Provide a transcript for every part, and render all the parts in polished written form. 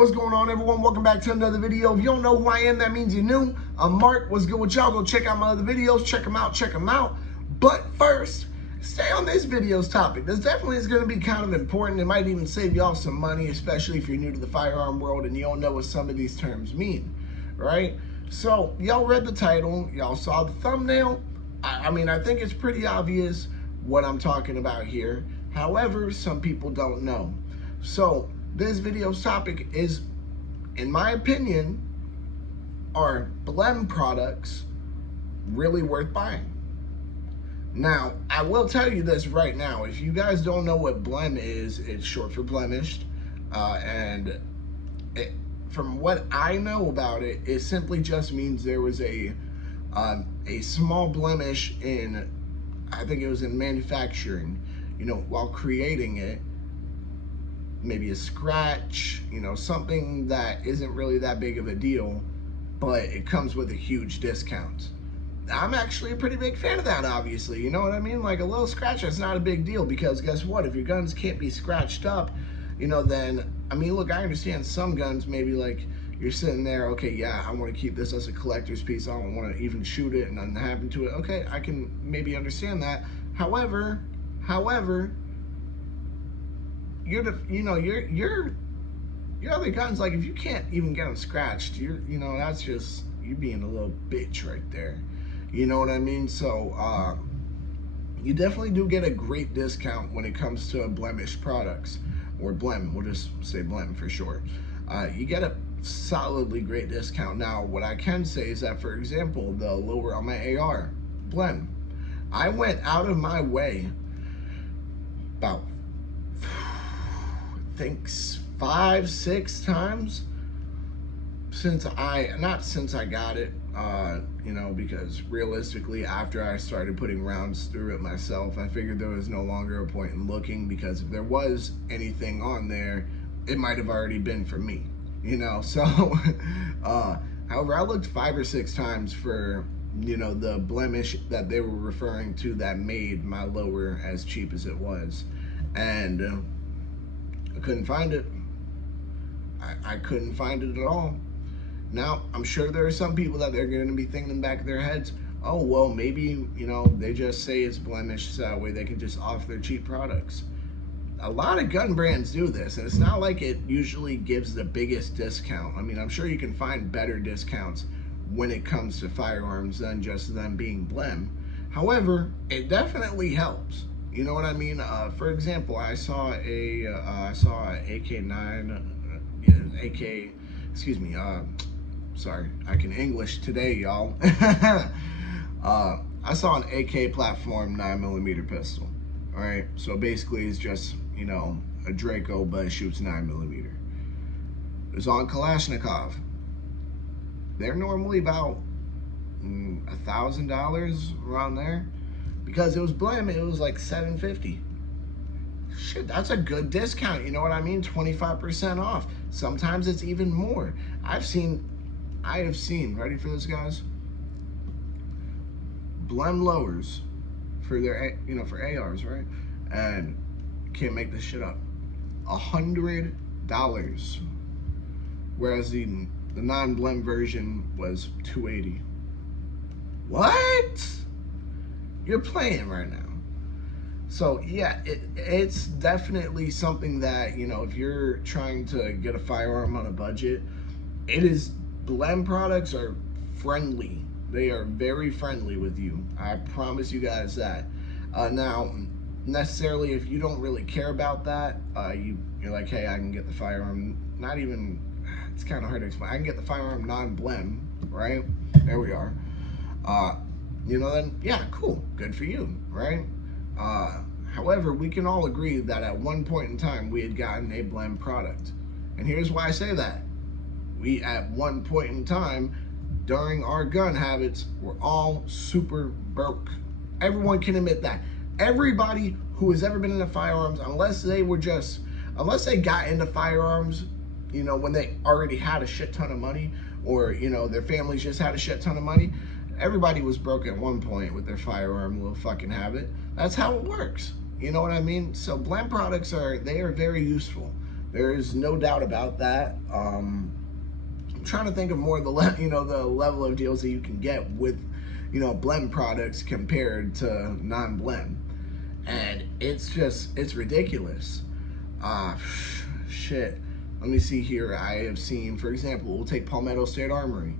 What's going on, everyone? Welcome back to another video. If you don't know who I am, that means you're new. I'm Mark. What's good with y'all? Go check out my other videos. Check them out. But first, stay on this video's topic. This definitely is going to be kind of important. It might even save y'all some money, especially if you're new to the firearm world and you don't know what some of these terms mean, right? So, y'all read the title. Y'all saw the thumbnail. I mean, I think it's pretty obvious what I'm talking about here. However, some people don't know. So, this video's topic is, in my opinion, are BLEM products really worth buying? Now, I will tell you this right now. If you guys don't know what BLEM is, it's short for blemished. From what I know about it, it simply just means there was a small blemish in, I think it was in manufacturing, while creating it. Maybe a scratch, something that isn't really that big of a deal, but it comes with a huge discount. I'm actually a pretty big fan of that, obviously. You know what I mean? Like, a little scratch, that's not a big deal, because guess what? If your guns can't be scratched up, then, I mean, look, I understand some guns, maybe like you're sitting there, okay, yeah, I want to keep this as a collector's piece. I don't want to even shoot it and nothing happen to it. Okay, I can maybe understand that. However, your other guns, like, if you can't even get them scratched, that's just, you're being a little bitch right there. You know what I mean? So, you definitely do get a great discount when it comes to blemished products, or BLEM, we'll just say BLEM for short. You get a solidly great discount. Now, what I can say is that, for example, the lower on my AR, BLEM, I went out of my way about, I think 5-6 times not since I got it, because realistically, after I started putting rounds through it myself, I figured there was no longer a point in looking, because if there was anything on there, it might have already been for me, so however, I looked 5 or 6 times for the blemish that they were referring to that made my lower as cheap as it was, and I couldn't find it. I couldn't find it at all. Now, I'm sure there are some people that they're going to be thinking in the back of their heads, oh, well, maybe, they just say it's blemished so that way they can just offer their cheap products. A lot of gun brands do this, and it's not like it usually gives the biggest discount. I mean, I'm sure you can find better discounts when it comes to firearms than just them being BLEM. However, it definitely helps. You know what I mean? For example, I saw a AK-9, sorry, I can English today, y'all. I saw an AK platform 9mm pistol. All right, so basically it's just, a Draco, but it shoots 9mm. It was on Kalashnikov. They're normally about $1,000 around there. Because it was BLEM, it was like $750. Shit, that's a good discount, you know what I mean? 25% off. Sometimes it's even more. I have seen, ready for this, guys? BLEM lowers for their, for ARs, right? And can't make this shit up. $100, whereas the non-BLEM version was $280. What? You're playing right now. So yeah, it's definitely something that, if you're trying to get a firearm on a budget, BLEM products are friendly. They are very friendly with you. I promise you guys that. Now, necessarily, if you don't really care about that, you're like, hey, I can get the firearm, it's kind of hard to explain. I can get the firearm non-BLEM, right? There we are. Then yeah, cool, good for you, right? However, we can all agree that at one point in time we had gotten a BLEM product, and here's why I say that. We, at one point in time during our gun habits, were all super broke. Everyone can admit that. Everybody who has ever been into firearms, unless they got into firearms, when they already had a shit ton of money, or their families just had a shit ton of money, everybody was broke at one point with their firearm little fucking habit. That's how it works. You know what I mean? So BLEM products are very useful. There's no doubt about that. I'm trying to think of more of the the level of deals that you can get with BLEM products compared to non-BLEM, and it's ridiculous. Shit. Let me see here. I have seen, for example, we'll take Palmetto State Armory.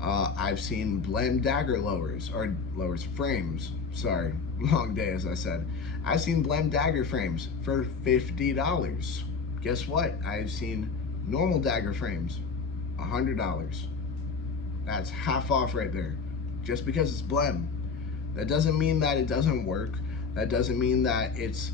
I've seen BLEM dagger lowers frames. Sorry, long day as I said. I've seen BLEM dagger frames for $50. Guess what? I've seen normal dagger frames, $100. That's half off right there. Just because it's BLEM. That doesn't mean that it doesn't work. That doesn't mean that it's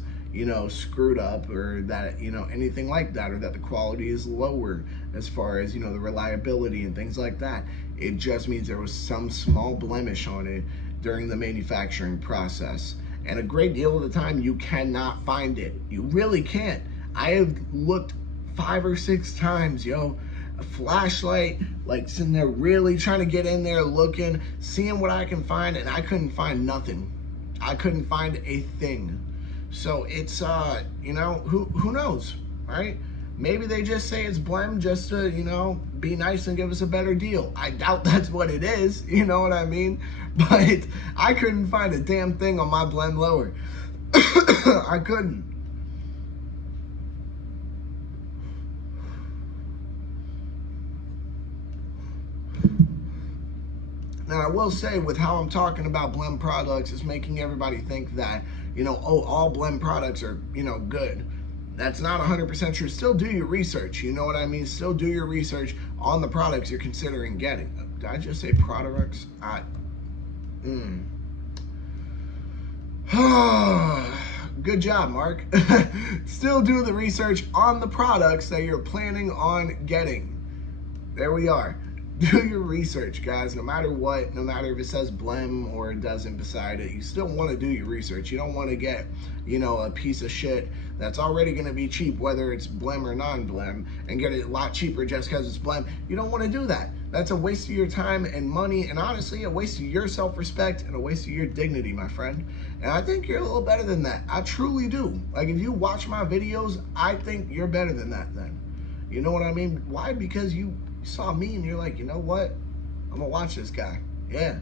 screwed up, or that anything like that, or that the quality is lower as far as the reliability and things like that. It just means there was some small blemish on it during the manufacturing process, and a great deal of the time you cannot find it. You really can't. I have looked 5 or 6 times, a flashlight, like sitting there really trying to get in there, looking, seeing what I can find, and I couldn't find nothing. I couldn't find a thing. So it's who knows, right? Maybe they just say it's BLEM just to be nice and give us a better deal. I doubt that's what it is, you know what I mean? But I couldn't find a damn thing on my BLEM lower. I couldn't. Now, I will say, with how I'm talking about BLEM products, it's making everybody think that, all BLEM products are, good. That's not 100% true. Still do your research, you know what I mean? Still do your research on the products you're considering getting. Did I just say products? Good job, Mark. Still do the research on the products that you're planning on getting. There we are. Do your research, guys. No matter what, no matter if it says BLEM or it doesn't beside it, you still want to do your research. You don't want to get, a piece of shit that's already going to be cheap, whether it's BLEM or non-BLEM, and get it a lot cheaper just because it's BLEM. You don't want to do that. That's a waste of your time and money, and honestly, a waste of your self-respect and a waste of your dignity, my friend. And I think you're a little better than that. I truly do. Like, if you watch my videos, I think you're better than that then. You know what I mean? Why? Because you saw me and you're like, you know what? I'm gonna watch this guy. Yeah.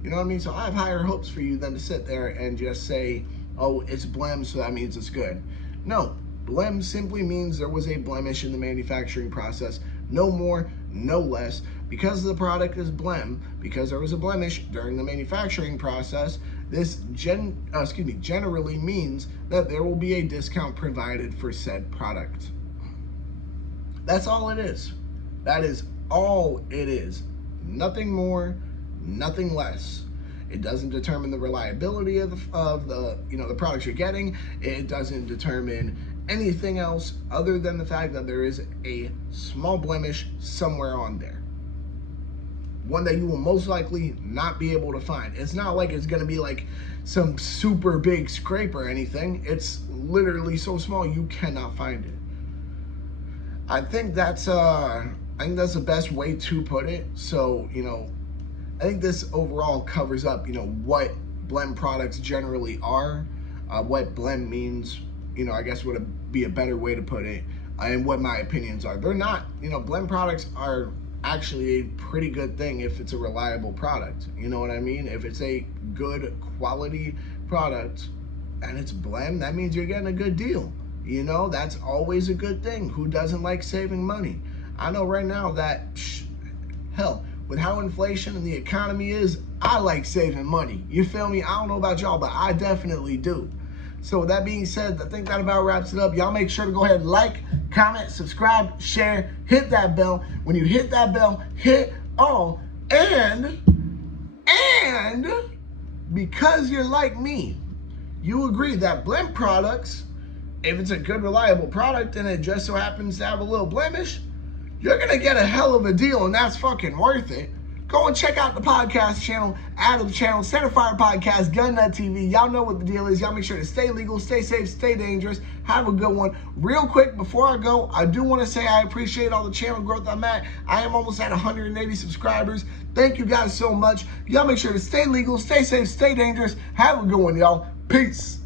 You know what I mean? So I have higher hopes for you than to sit there and just say, oh, it's BLEM, so that means it's good. No, BLEM simply means there was a blemish in the manufacturing process. No more, no less. Because the product is BLEM, because there was a blemish during the manufacturing process, this generally means that there will be a discount provided for said product. That's all it is. That is all it is. Nothing more, nothing less. It doesn't determine the reliability of the products you're getting. It doesn't determine anything else other than the fact that there is a small blemish somewhere on there. One that you will most likely not be able to find. It's not like it's gonna be like some super big scrape or anything. It's literally so small you cannot find it. I think that's the best way to put it. So, I think this overall covers up, what BLEM products generally are, what BLEM means, I guess would be a better way to put it, and what my opinions are. They're not, BLEM products are actually a pretty good thing if it's a reliable product. You know what I mean? If it's a good quality product and it's BLEM, that means you're getting a good deal. That's always a good thing. Who doesn't like saving money? I know right now that, hell, with how inflation and the economy is, I like saving money. You feel me? I don't know about y'all, but I definitely do. So with that being said, I think that about wraps it up. Y'all make sure to go ahead and like, comment, subscribe, share, hit that bell. When you hit that bell, hit all. And because you're like me, you agree that BLEM products, if it's a good, reliable product and it just so happens to have a little blemish, you're going to get a hell of a deal, and that's fucking worth it. Go and check out the podcast channel, Adam's channel, Centerfire Podcast, Gun Nut TV. Y'all know what the deal is. Y'all make sure to stay legal, stay safe, stay dangerous. Have a good one. Real quick, before I go, I do want to say I appreciate all the channel growth I'm at. I am almost at 180 subscribers. Thank you guys so much. Y'all make sure to stay legal, stay safe, stay dangerous. Have a good one, y'all. Peace.